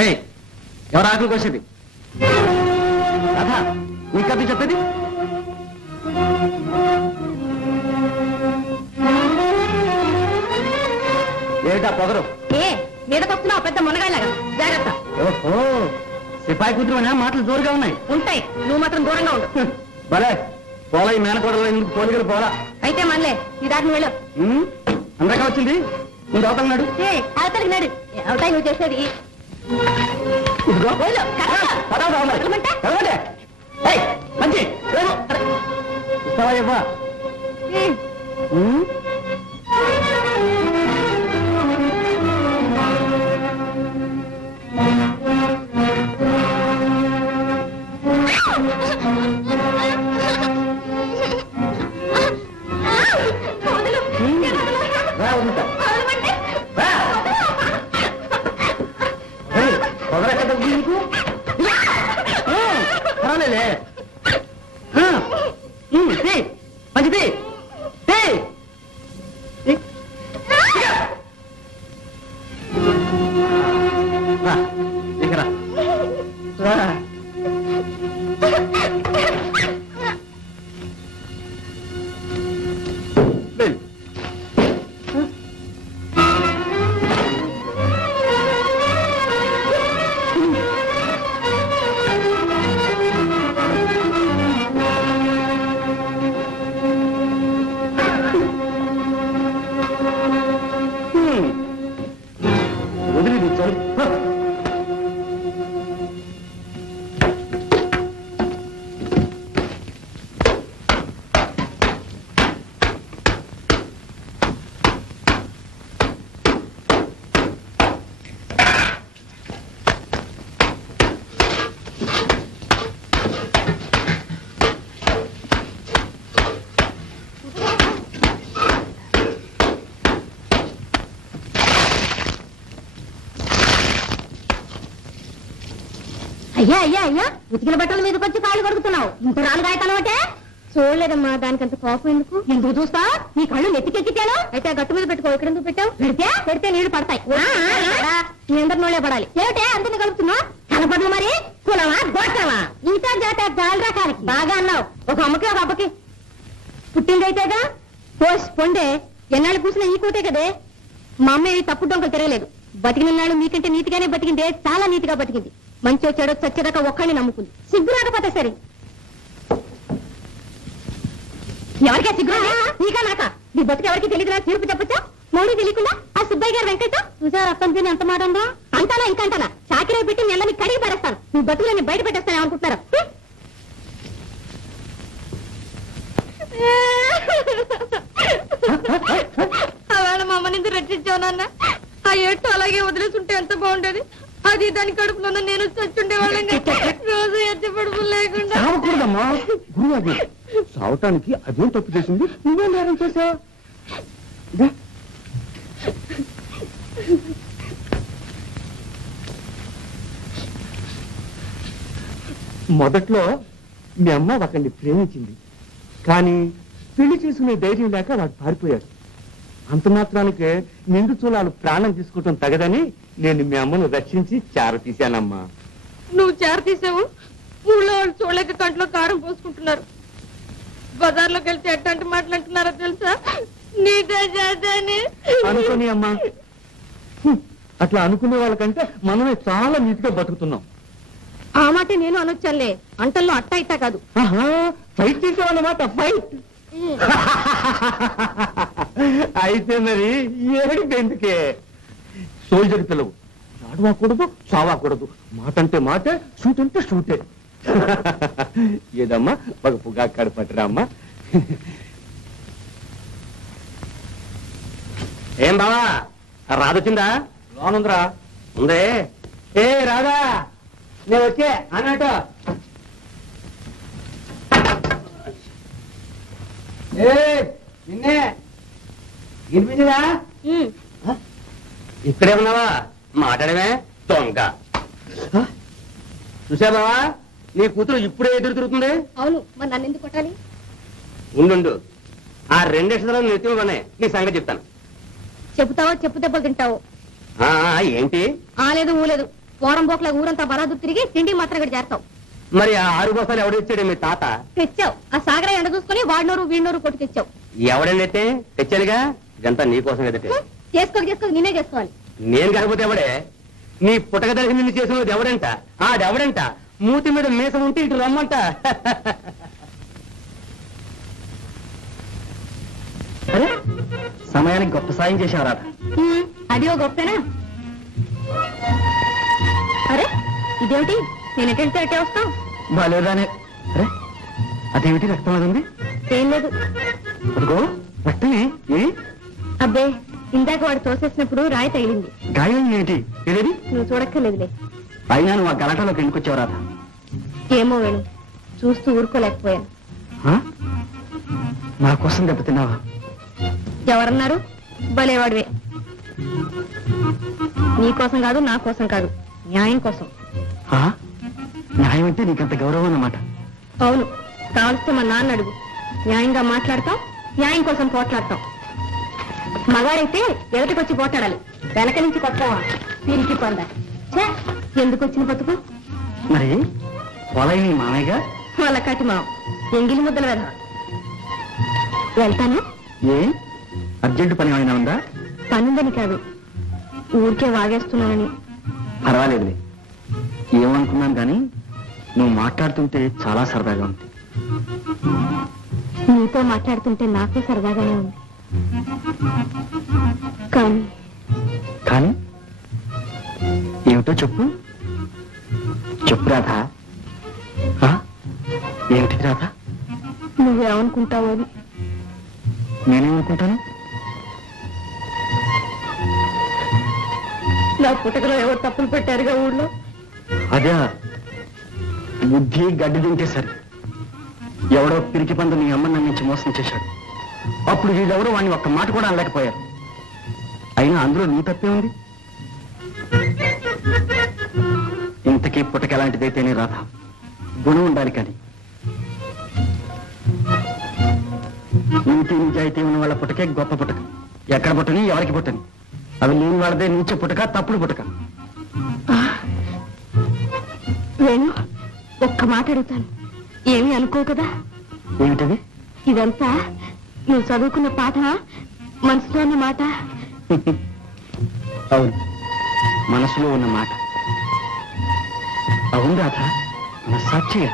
ఎవరు ఆకులు కోసేది? రాధా, ఇంకా చెప్పేది ఏమిటా పొగరు? మీదకొస్తున్నావు పెద్ద మునగాయలాగా, జాగ్రత్త. ఓహో, సిపాయి కూతురు మాటలు జోరుగా ఉన్నాయి. ఉంటాయి, నువ్వు మాత్రం దూరంగా ఉండు. భలే పోలా, ఈ మేనకోడలో ఎందుకు పోలికలు పోలా? అయితే మనలే ఈ దారిని వెళ్ళు. అందరికా వచ్చింది, ముందు అవుతున్నాడు. అవతలికి నాడు అవుతాయి నువ్వు చేసేది. మంచి ఇస్తావా ఇవ్వా? పర్వాలేదే, మంచిది. అయ్యా అయ్యా అయ్యా, ఉతికిన బట్టల మీదకి వచ్చి కాళ్ళు కొడుకుతున్నావు. ఇంత రాను గాయతనవటే. చూడలేదమ్మా, దానికంత కోపం ఎందుకు? ఎందుకు చూస్తా? నీ కళ్ళు నెత్తికెక్కిచ్చాను. అయితే గట్టు మీద పెట్టుకో. ఇక్కడ ఎందుకు పెట్టావు? పెడితే నీళ్లు పడతాయి. నీ అందరి నోళ్ళే పడాలి. ఏమిటే అందరిని కలుపుతున్నావు? కనపడలు మరి కులమా గోటమా? ఇంకా జాత గాలి రకాలకి బాగా అన్నావు. ఒక అమ్మకి ఒక అబ్బకి పుట్టిందైతేగా. పోస్ పొండే ఎన్నాళ్ళు కూసిన ఈ కూతే కదే. మా అమ్మ తప్పు డొంకలు తిరగలేదు. బతికినన్నాళ్ళు మీకంటే నీతిగానే బతికిందే, చాలా నీతిగా బతికింది. మంచో చెడో చచ్చేదాకా ఒక్కడిని నమ్ముకుంది. సిగ్గు రాకపోతే సరే. ఎవరికే సిగ్గు? నీకా నాకా? నీ బతుకు ఎవరికి తెలియదు నా తీర్పు చెప్పచ్చా? మౌడి తెలియకుండా ఆ సుబ్బయ్య గారు వెంకట చూసారు అర్థం తిని ఎంత మాట ఉందో. అంటానా ఇంకంటానా? చాకిరే పెట్టి నెలని కడిగి పడేస్తాను. నీ బతుకులని బయట పెట్టేస్తాను అనుకుంటున్నారు. అవాళ మా అమ్మ నుంచి రక్షించావు నాన్న. ఆ ఏట్టు అలాగే వదిలేసుంటే ఎంత బాగుండేది. అది దాని కడుపులో నేను చచ్చుండే వాళ్ళంగా రోజు ఎత్తి పడుపు లేకుండా. సావటానికి అదేం తప్పు చేసింది? నువ్వేం నేరం చేసా? మొదట్లో మీ అమ్మ ఒకరిని ప్రేమించింది, కానీ పెళ్లి చేసుకునే ధైర్యం లేక వాడు పారిపోయాడు. అంత మాత్రానికే నిండు చూలాలు ప్రాణం తీసుకోవటం తగదని నేను మీ అమ్మను రక్షించి చార తీశానమ్మా. నువ్వు చార తీసావు? ఊళ్ళో వాళ్ళు చూడలేక కంట్లో కారం పోసుకుంటున్నారు. బజార్లోకి వెళ్తే ఎట్లాంటి మాటలు అంటున్నారో తెలుసా? అనుకోని అమ్మా, అట్లా అనుకునే వాళ్ళకంటే మనమే చాలా నీతిగా బతుకుతున్నాం. ఆ మాట నేను అనొచ్చాలే. అంటల్లో అట్ట ఇట్టా కాదు. ఫైట్ చేసేవాళ్ళమాట, ఫైట్. అయితే మరి ఏడికి ఎందుకే? సోల్జర్ పిల్లవు, ఆడవాకూడదు చావాకూడదు. మాట అంటే మాటే, షూట్ అంటే షూటే. ఏదమ్మా ఒక పుగా కడపట్టరా అమ్మా. ఏం బావా, రాదొచ్చిందా? లోనుందిరా. ఉందే. ఏ రాదా, నేను వచ్చే అన్నట్టు. నిన్నే వినిపించదా? ఇక్కడే ఉన్నావా? మాట్లాడమే దొంగ. చూసా బావా, నీ కూతురు ఇప్పుడే ఎదురు తిరుగుతుంది. అవును, మరి నన్ను ఎందుకు కొట్టాలి? ఉండు, ఆ రెండేళ్ళ నెత్తిమనే నీ సంగతి చెప్తాను. చెబుతావో చెప్పు దెబ్బలు తింటావు. ఏంటి? లేదు ఊలేదు. వారం పోట్ల ఊరంతా బరాదు తిరిగి తిండి మాత్రం ఇక్కడ చేస్తావు. మరి ఆ 6 బస్తాలు ఎవడు ఇచ్చాడు మీ తాత? తెచ్చావు. ఆ సాగర ఎండ చూసుకుని వాడినోరు వీడినోరు కొట్టి తెచ్చావు. ఎవడైతే తెచ్చానుగా, ఇదంతా నీకోసం ఎదటే. చేసుకో నేనే చేసుకోవాలి. నేను కాకపోతే ఎవడే? నీ పుట్టక దర్శనం నిన్ను చేసినది ఎవడంట? ఆడెవడంట? మూతి మీద మీసం ఉంటే ఇటు రమ్మంట. అరే, సమయానికి గొప్ప సాయం చేశావు రాధ. అది ఓ గొప్పనా? అరే ఇదేమిటి, నేను ఎటెళ్తే అట్టే వస్తావు? బాలేదానే. అరే అదేమిటి రక్తం అదండి? ఏం లేదు. అదిగో రక్తమే. ఏ అబ్బే, ఇందాక వాడు తోసేసినప్పుడు రాయి తగిలింది. గాయం ఏంటి? ఏదేది? నువ్వు చూడక్కర్లేదులే. అయినా నువ్వు ఆ గలటలోకి ఎందుకొచ్చావు రాధ? ఏమో వేణు, చూస్తూ ఊరుకోలేకపోయాను. నా కోసం దెబ్బతిన్నావా? ఎవరన్నారు? భలేవాడివే. నీ కోసం కాదు, నా కోసం కాదు, న్యాయం కోసం. న్యాయం అంటే నీకంత గౌరవం అన్నమాట. అవును, కావలిస్తే మా నాన్న అడుగు. న్యాయంగా మాట్లాడతాం, న్యాయం కోసం పోట్లాడతాం. మగాడైతే ఎదుటికొచ్చి పోట్లాడాలి, వెనక నుంచి కొట్టావా తిరిగి పొంద. ఎందుకు వచ్చిన బతుకు? మరి పొలై నీ మామయ్యగా వాళ్ళ కటి మా ఎంగిలి ముద్దల వెధ. వెళ్తాను. ఏ అర్జెంటు పని ఏమైనా ఉందా? పనుందని కాదు, ఊరికే వాగేస్తున్నానని. పర్వాలేదులే, ఏమనుకున్నాను కానీ నువ్వు మాట్లాడుతుంటే చాలా సరదాగా ఉంది. నీతో మాట్లాడుతుంటే నాకు సరదాగానే ఉంది. కానీ కానీ ఏమిటో చెప్పు. చెప్పు రాధా. ఏమిటి రాధా? నువ్వేమనుకుంటావు అని. నేనేమనుకుంటాను? నా పుట్టకలో ఎవరు తప్పులు పెట్టారుగా ఊళ్ళో. అదే బుద్ధి గడ్డి తింటేసరి ఎవడో పిరికి పండు నీ అమ్మ నన్ను మోసం చేశాడు. అప్పుడు వీళ్ళెవరో వాడిని ఒక్క మాట కూడా అనలేకపోయారు. అయినా అందులో నీ తప్పే ఉంది. ఇంతకీ పుట్టక ఎలాంటిదైతేనే రాధా, గుణం ఉండాలి. కానీ నీతి నిజాయితీ ఉన్న వాళ్ళ పుట్టకే గొప్ప పుట్టక. ఎక్కడ పుట్టని, ఎవరికి పుట్టని, అవి లేని వాళ్ళదే నీచే పుట్టక, తప్పుడు పుట్టక. వేణు, ఒక్క మాట అడుగుతాను, ఏమీ అనుకో కదా? ఏమిటది? ఇదంతా నువ్వు చదువుకున్న పాఠ, మనసులో ఉన్న మాట? అవును, మనసులో ఉన్న మాట. అవును రాధా, సాక్షిగా.